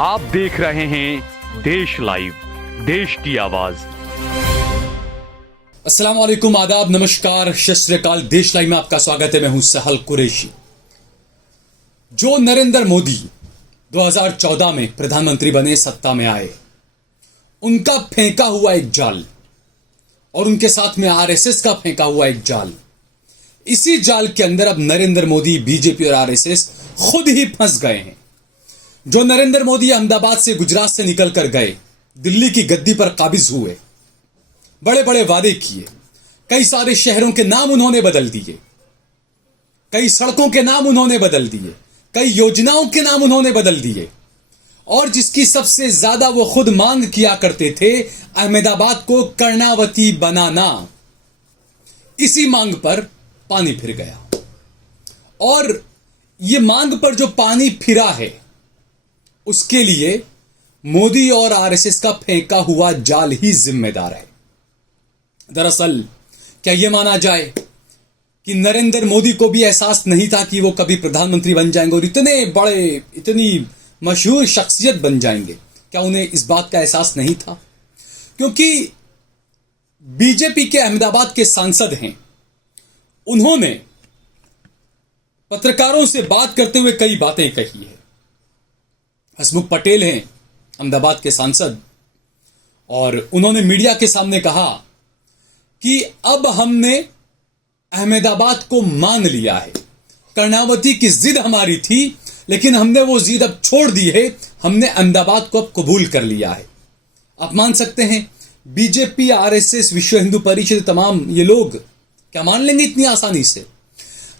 आप देख रहे हैं देश लाइव, देश की आवाज। अस्सलाम वालेकुम, आदाब, नमस्कार, सत श्री अकाल। देश लाइव में आपका स्वागत है। मैं हूं सहल कुरैशी। जो नरेंद्र मोदी 2014 में प्रधानमंत्री बने, सत्ता में आए, उनका फेंका हुआ एक जाल और उनके साथ में आरएसएस का फेंका हुआ एक जाल, इसी जाल के अंदर अब नरेंद्र मोदी, बीजेपी और आरएसएस खुद ही फंस गए हैं। जो नरेंद्र मोदी अहमदाबाद से, गुजरात से निकल कर गए, दिल्ली की गद्दी पर काबिज हुए, बड़े बड़े वादे किए, कई सारे शहरों के नाम उन्होंने बदल दिए, कई सड़कों के नाम उन्होंने बदल दिए, कई योजनाओं के नाम उन्होंने बदल दिए, और जिसकी सबसे ज्यादा वो खुद मांग किया करते थे, अहमदाबाद को कर्णावती बनाना, इसी मांग पर पानी फिर गया। और ये मांग पर जो पानी फिरा है, उसके लिए मोदी और आरएसएस का फेंका हुआ जाल ही जिम्मेदार है। दरअसल क्या यह माना जाए कि नरेंद्र मोदी को भी एहसास नहीं था कि वो कभी प्रधानमंत्री बन जाएंगे और इतने बड़े, इतनी मशहूर शख्सियत बन जाएंगे? क्या उन्हें इस बात का एहसास नहीं था? क्योंकि बीजेपी के अहमदाबाद के सांसद हैं, उन्होंने पत्रकारों से बात करते हुए कई बातें कही है। हसमुख पटेल हैं अहमदाबाद के सांसद, और उन्होंने मीडिया के सामने कहा कि अब हमने अहमदाबाद को मान लिया है। कर्णावती की जिद हमारी थी, लेकिन हमने वो जिद अब छोड़ दी है। हमने अहमदाबाद को अब कबूल कर लिया है। आप मान सकते हैं, बीजेपी, आरएसएस, विश्व हिंदू परिषद, तमाम ये लोग क्या मान लेंगे इतनी आसानी से?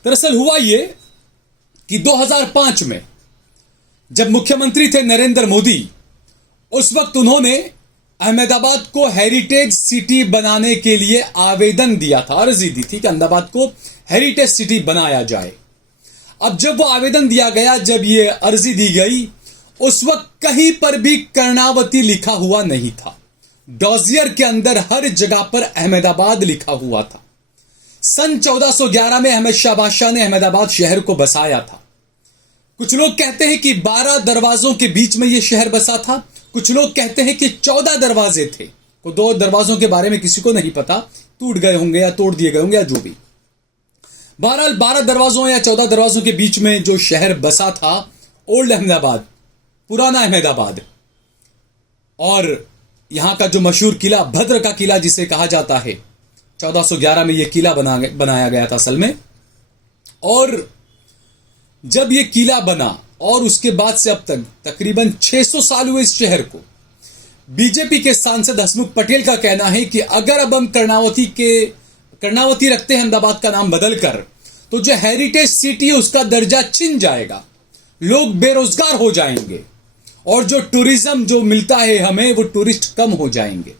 दरअसल हुआ ये कि 2005 में जब मुख्यमंत्री थे नरेंद्र मोदी, उस वक्त उन्होंने अहमदाबाद को हेरिटेज सिटी बनाने के लिए आवेदन दिया था, अर्जी दी थी कि अहमदाबाद को हेरिटेज सिटी बनाया जाए। अब जब वो आवेदन दिया गया, जब ये अर्जी दी गई, उस वक्त कहीं पर भी कर्णावती लिखा हुआ नहीं था। डॉजियर के अंदर हर जगह पर अहमदाबाद लिखा हुआ था। सन 1411 में अहमद शाह बादशाह ने अहमदाबाद शहर को बसाया था। कुछ लोग कहते हैं कि 12 दरवाजों के बीच में यह शहर बसा था, कुछ लोग कहते हैं कि 14 दरवाजे थे। को 2 दरवाजों के बारे में किसी को नहीं पता, टूट गए होंगे या तोड़ दिए गए होंगे या जो भी। बहरहाल 12 दरवाजों या 14 दरवाजों के बीच में जो शहर बसा था, ओल्ड अहमदाबाद, पुराना अहमदाबाद। और यहां का जो मशहूर किला, भद्र का किला जिसे कहा जाता है, 1411 में यह किला बनाया गया था असल में। और जब यह किला बना और उसके बाद से अब तक तकरीबन 600 साल हुए इस शहर को, बीजेपी के सांसद हसमुख पटेल का कहना है कि अगर अब हम कर्णावती रखते हैं अहमदाबाद का नाम बदलकर, तो जो हेरिटेज सिटी है उसका दर्जा छिन जाएगा, लोग बेरोजगार हो जाएंगे, और जो टूरिज्म जो मिलता है हमें, वो टूरिस्ट कम हो जाएंगे।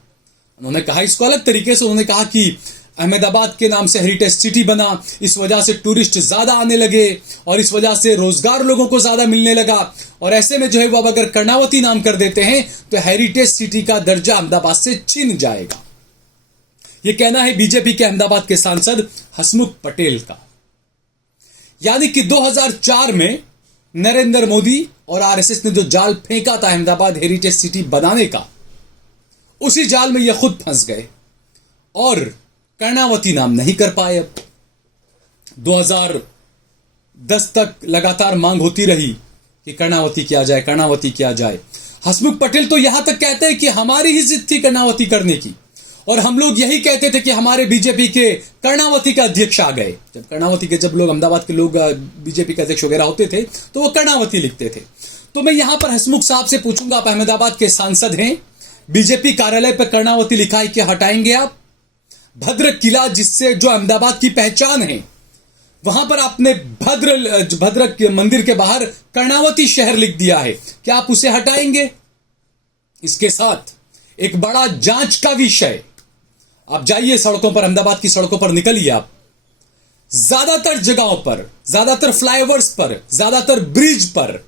उन्होंने कहा इसको अलग तरीके से, उन्होंने कहा कि अहमदाबाद के नाम से हेरिटेज सिटी बना, इस वजह से टूरिस्ट ज्यादा आने लगे और इस वजह से रोजगार लोगों को ज्यादा मिलने लगा, और ऐसे में जो है वो अब अगर कर्णावती नाम कर देते हैं तो हेरिटेज सिटी का दर्जा अहमदाबाद से छिन जाएगा। यह कहना है बीजेपी के अहमदाबाद के सांसद हसमुख पटेल का। यानी कि 2004 में नरेंद्र मोदी और आरएसएस ने जो जाल फेंका था अहमदाबाद हेरिटेज सिटी बनाने का, उसी जाल में यह खुद फंस गए और कर्णावती नाम नहीं कर पाए। अब 2010 तक लगातार मांग होती रही कि कर्णावती किया जाए, कर्णावती किया जाए। हसमुख पटेल तो यहां तक कहते हैं कि हमारी ही जिद थी कर्णावती करने की, और हम लोग यही कहते थे कि हमारे बीजेपी के कर्णावती के अध्यक्ष आ गए। जब लोग अहमदाबाद के लोग बीजेपी के अध्यक्ष वगैरह होते थे तो वो कर्णावती लिखते थे। तो मैं यहां पर हसमुख साहब से पूछूंगा, आप अहमदाबाद के सांसद हैं, बीजेपी कार्यालय पर कर्णावती लिखा है कि हटाएंगे आप? भद्र किला, जिससे जो अहमदाबाद की पहचान है, वहां पर आपने भद्र मंदिर के बाहर कर्णावती शहर लिख दिया है, क्या आप उसे हटाएंगे? इसके साथ एक बड़ा जांच का विषय, आप जाइए सड़कों पर, अहमदाबाद की सड़कों पर निकलिए आप, ज्यादातर जगहों पर, ज्यादातर फ्लाईओवर्स पर, ज्यादातर ब्रिज पर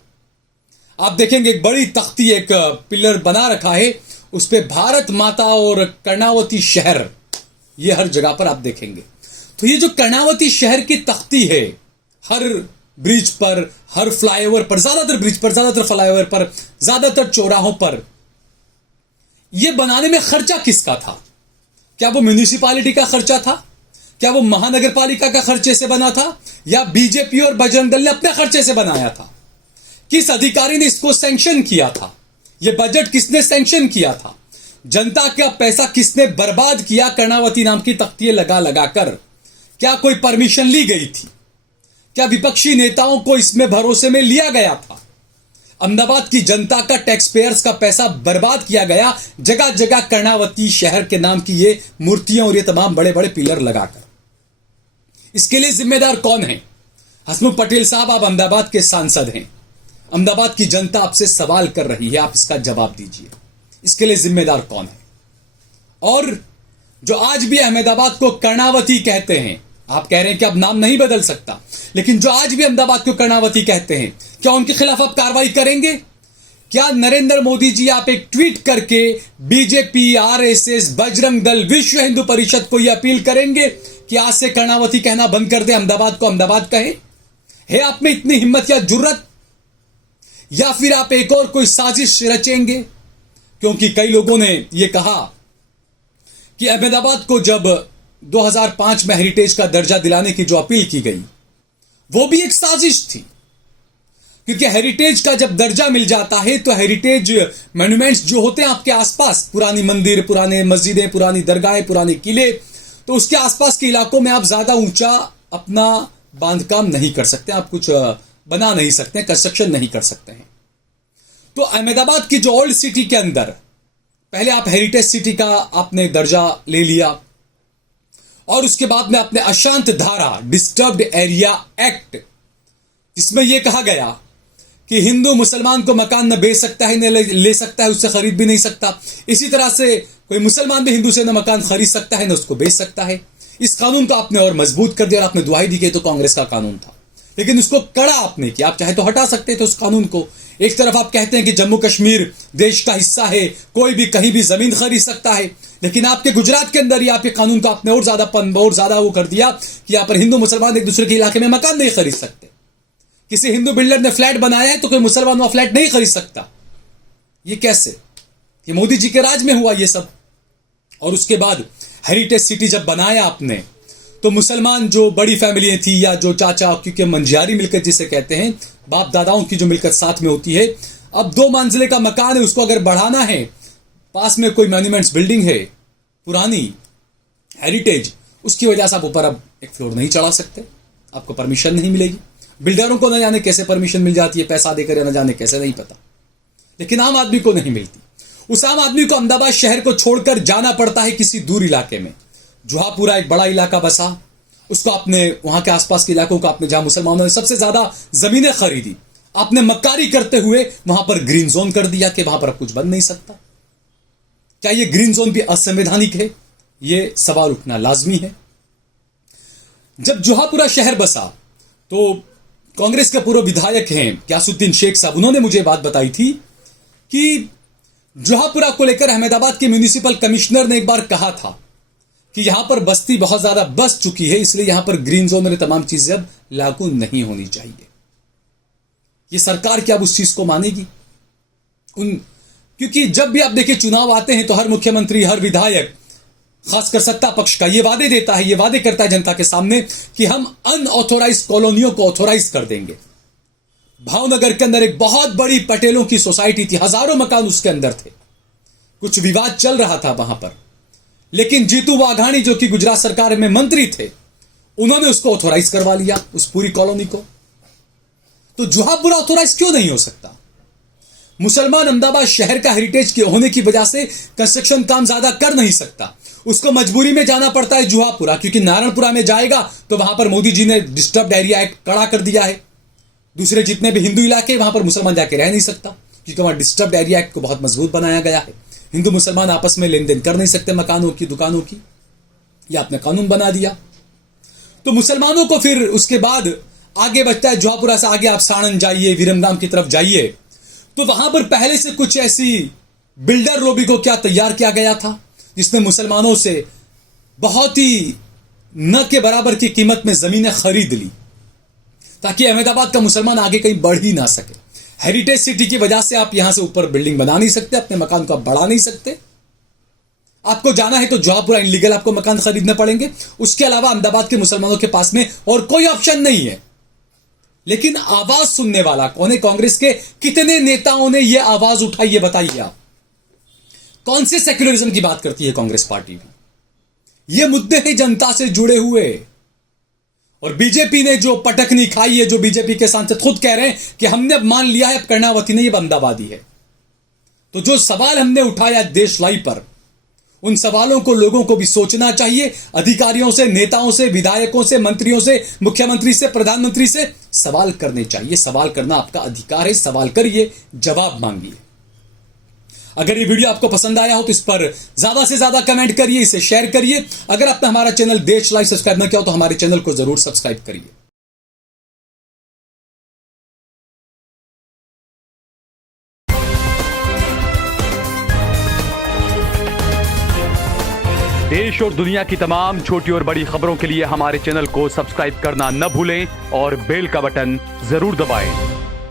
आप देखेंगे एक बड़ी तख्ती, एक पिलर बना रखा है, उस पे भारत माता और कर्णावती शहर, ये हर जगह पर आप देखेंगे। तो ये जो कर्णावती शहर की तख्ती है, हर ब्रिज पर, हर फ्लाईओवर पर, ज्यादातर ब्रिज पर, ज्यादातर फ्लाईओवर पर, ज्यादातर चौराहों पर यह बनाने में खर्चा किसका था? क्या वो म्यूनिसिपालिटी का खर्चा था? क्या वो महानगर पालिका का खर्चे से बना था? या बीजेपी और बजरंग दल ने अपने खर्चे से बनाया था? किस अधिकारी ने इसको सैंक्शन किया था? यह बजट किसने सैंक्शन किया था? जनता का पैसा किसने बर्बाद किया कर्णावती नाम की तख्तियां लगा लगाकर? क्या कोई परमिशन ली गई थी? क्या विपक्षी नेताओं को इसमें भरोसे में लिया गया था? अहमदाबाद की जनता का, टैक्स पेयर्स का पैसा बर्बाद किया गया जगह जगह कर्णावती शहर के नाम की ये मूर्तियां और ये तमाम बड़े बड़े पिलर लगाकर। इसके लिए जिम्मेदार कौन है? हसमुख पटेल साहब, आप अहमदाबाद के सांसद हैं। अहमदाबाद की जनता आपसे सवाल कर रही है, आप इसका जवाब दीजिए। इसके लिए जिम्मेदार कौन है? और जो आज भी अहमदाबाद को कर्णावती कहते हैं, आप कह रहे हैं कि अब नाम नहीं बदल सकता, लेकिन जो आज भी अहमदाबाद को कर्णावती कहते हैं, क्या उनके खिलाफ आप कार्रवाई करेंगे? क्या नरेंद्र मोदी जी आप एक ट्वीट करके बीजेपी, आरएसएस, बजरंग दल, विश्व हिंदू परिषद को यह अपील करेंगे कि आज से कर्णावती कहना बंद कर दे, अहमदाबाद को अहमदाबाद कहे? है आप में इतनी हिम्मत या जुर्रत? या फिर आप एक और कोई साजिश रचेंगे? क्योंकि कई लोगों ने यह कहा कि अहमदाबाद को जब 2005 में हेरिटेज का दर्जा दिलाने की जो अपील की गई, वो भी एक साजिश थी। क्योंकि हेरिटेज का जब दर्जा मिल जाता है तो हेरिटेज मॉन्यूमेंट्स जो होते हैं आपके आसपास, पुरानी मंदिर, पुराने मस्जिदें, पुरानी दरगाहें, पुराने किले, तो उसके आसपास के इलाकों में आप ज्यादा ऊंचा अपना बांधकाम नहीं कर सकते, आप कुछ बना नहीं सकते, कंस्ट्रक्शन नहीं कर सकते हैं। तो अहमदाबाद की जो ओल्ड सिटी के अंदर पहले आप हेरिटेज सिटी का आपने दर्जा ले लिया, और उसके बाद में आपने अशांत धारा, डिस्टर्ब्ड एरिया एक्ट, जिसमें यह कहा गया कि हिंदू मुसलमान को मकान न बेच सकता है, न ले सकता है, उससे खरीद भी नहीं सकता। इसी तरह से कोई मुसलमान भी हिंदू से न मकान खरीद सकता है, न उसको बेच सकता है। इस कानून को आपने और मजबूत कर दिया, और आपने दुहाई दी कि तो कांग्रेस का कानून था, लेकिन उसको कड़ा आपने किया। आप चाहे तो हटा सकते थे उस कानून को। एक तरफ आप कहते हैं कि जम्मू कश्मीर देश का हिस्सा है, कोई भी कहीं भी जमीन खरीद सकता है, लेकिन आपके गुजरात के अंदर ही आपके कानून को आपने और ज्यादा वो कर दिया कि यहां पर हिंदू मुसलमान एक दूसरे के इलाके में मकान नहीं खरीद सकते। किसी हिंदू बिल्डर ने फ्लैट बनाया है तो कोई मुसलमान वहां फ्लैट नहीं खरीद सकता। ये कैसे? ये मोदी जी के राज में हुआ ये सब। और उसके बाद हेरिटेज सिटी जब बनाया आपने, तो मुसलमान जो बड़ी फैमिलियां थी, या जो चाचा, क्योंकि मंझियारी मिलकत जिसे कहते हैं, बाप दादाओं की जो मिलकत साथ में होती है, अब 2 मंजिले का मकान है, उसको अगर बढ़ाना है, पास में कोई मॉन्यूमेंट्स बिल्डिंग है पुरानी हेरिटेज, उसकी वजह से आप ऊपर अब एक फ्लोर नहीं चढ़ा सकते, आपको परमिशन नहीं मिलेगी। बिल्डरों को न जाने कैसे परमिशन मिल जाती है, पैसा देकर, या न जाने कैसे, नहीं पता, लेकिन आम आदमी को नहीं मिलती। उस आम आदमी को अहमदाबाद शहर को छोड़कर जाना पड़ता है किसी दूर इलाके में। जुहापुरा एक बड़ा इलाका बसा, उसको आपने, वहां के आसपास के इलाकों को आपने, जहां मुसलमानों ने सबसे ज्यादा जमीनें खरीदी, आपने मक्कारी करते हुए वहां पर ग्रीन जोन कर दिया कि वहां पर अब कुछ बन नहीं सकता। क्या ये ग्रीन जोन भी असंवैधानिक है? ये सवाल उठना लाजमी है। जब जुहापुरा शहर बसा तो कांग्रेस के पूर्व विधायक हैं ग्यासुद्दीन शेख साहब, उन्होंने मुझे बात बताई थी कि जुहापुरा को लेकर अहमदाबाद के म्युनिसिपल कमिश्नर ने एक बार कहा था कि यहां पर बस्ती बहुत ज्यादा बस चुकी है, इसलिए यहां पर ग्रीन जोन में तमाम चीजें अब लागू नहीं होनी चाहिए। ये सरकार क्या अब उस चीज को मानेगी? क्योंकि जब भी आप देखिए चुनाव आते हैं तो हर मुख्यमंत्री, हर विधायक, खासकर सत्ता पक्ष का, ये वादे देता है, ये वादे करता है जनता के सामने कि हम अनऑथोराइज कॉलोनियों को ऑथोराइज कर देंगे। भावनगर के अंदर एक बहुत बड़ी पटेलों की सोसाइटी थी, हजारों मकान उसके अंदर थे, कुछ विवाद चल रहा था वहां पर, लेकिन जीतू वाघाणी जो कि गुजरात सरकार में मंत्री थे, उन्होंने उसको ऑथोराइज करवा लिया, उस पूरी कॉलोनी को। तो जुहापुरा ऑथोराइज क्यों नहीं हो सकता? मुसलमान अहमदाबाद शहर का हेरिटेज के होने की वजह से कंस्ट्रक्शन काम ज्यादा कर नहीं सकता, उसको मजबूरी में जाना पड़ता है जुहापुरा, क्योंकि नारायणपुरा में जाएगा तो वहां पर मोदी जी ने डिस्टर्ब्ड एरिया एक्ट कड़ा कर दिया है। दूसरे जितने भी हिंदू इलाके, वहां पर मुसलमान जाके रह नहीं सकता, क्योंकि वहां डिस्टर्ब्ड एरिया एक्ट को बहुत मजबूत बनाया गया है। हिंदू मुसलमान आपस में लेन देन कर नहीं सकते मकानों की, दुकानों की, यह आपने कानून बना दिया। तो मुसलमानों को फिर उसके बाद आगे बढ़ता है, जुहापुरा से आगे आप साणंद जाइए, विरमगाम की तरफ जाइए, तो वहां पर पहले से कुछ ऐसी बिल्डर लोबी को क्या तैयार किया गया था जिसने मुसलमानों से बहुत ही न के बराबर की कीमत में जमीनें खरीद ली, ताकि अहमदाबाद का मुसलमान आगे कहीं बढ़ ही ना सके। हेरिटेज सिटी की वजह से आप यहां से ऊपर बिल्डिंग बना नहीं सकते, अपने मकान को आप बढ़ा नहीं सकते। आपको जाना है तो जॉहपुरा इनलीगल आपको मकान खरीदने पड़ेंगे। उसके अलावा अहमदाबाद के मुसलमानों के पास में और कोई ऑप्शन नहीं है। लेकिन आवाज सुनने वाला कौन है? कांग्रेस के कितने नेताओं ने यह आवाज उठाई, ये बताइए आप। कौन से सेक्युलरिज्म की बात करती है कांग्रेस पार्टी भी? ये मुद्दे हैं जनता से जुड़े हुए। और बीजेपी ने जो पटकनी खाई है, जो बीजेपी के सांसद खुद कह रहे हैं कि हमने अब मान लिया है, अब कर्णावती नहीं, अब अहमदाबादी है। तो जो सवाल हमने उठाया देश लाइव पर, उन सवालों को लोगों को भी सोचना चाहिए। अधिकारियों से, नेताओं से, विधायकों से, मंत्रियों से, मुख्यमंत्री से, प्रधानमंत्री से सवाल करने चाहिए। सवाल करना आपका अधिकार है। सवाल करिए, जवाब मांगिए। अगर ये वीडियो आपको पसंद आया हो तो इस पर ज्यादा से ज्यादा कमेंट करिए, इसे शेयर करिए। अगर आपने हमारा चैनल देश लाइव सब्सक्राइब न किया हो तो हमारे चैनल को जरूर सब्सक्राइब करिए। देश और दुनिया की तमाम छोटी और बड़ी खबरों के लिए हमारे चैनल को सब्सक्राइब करना न भूलें और बेल का बटन जरूर दबाएं।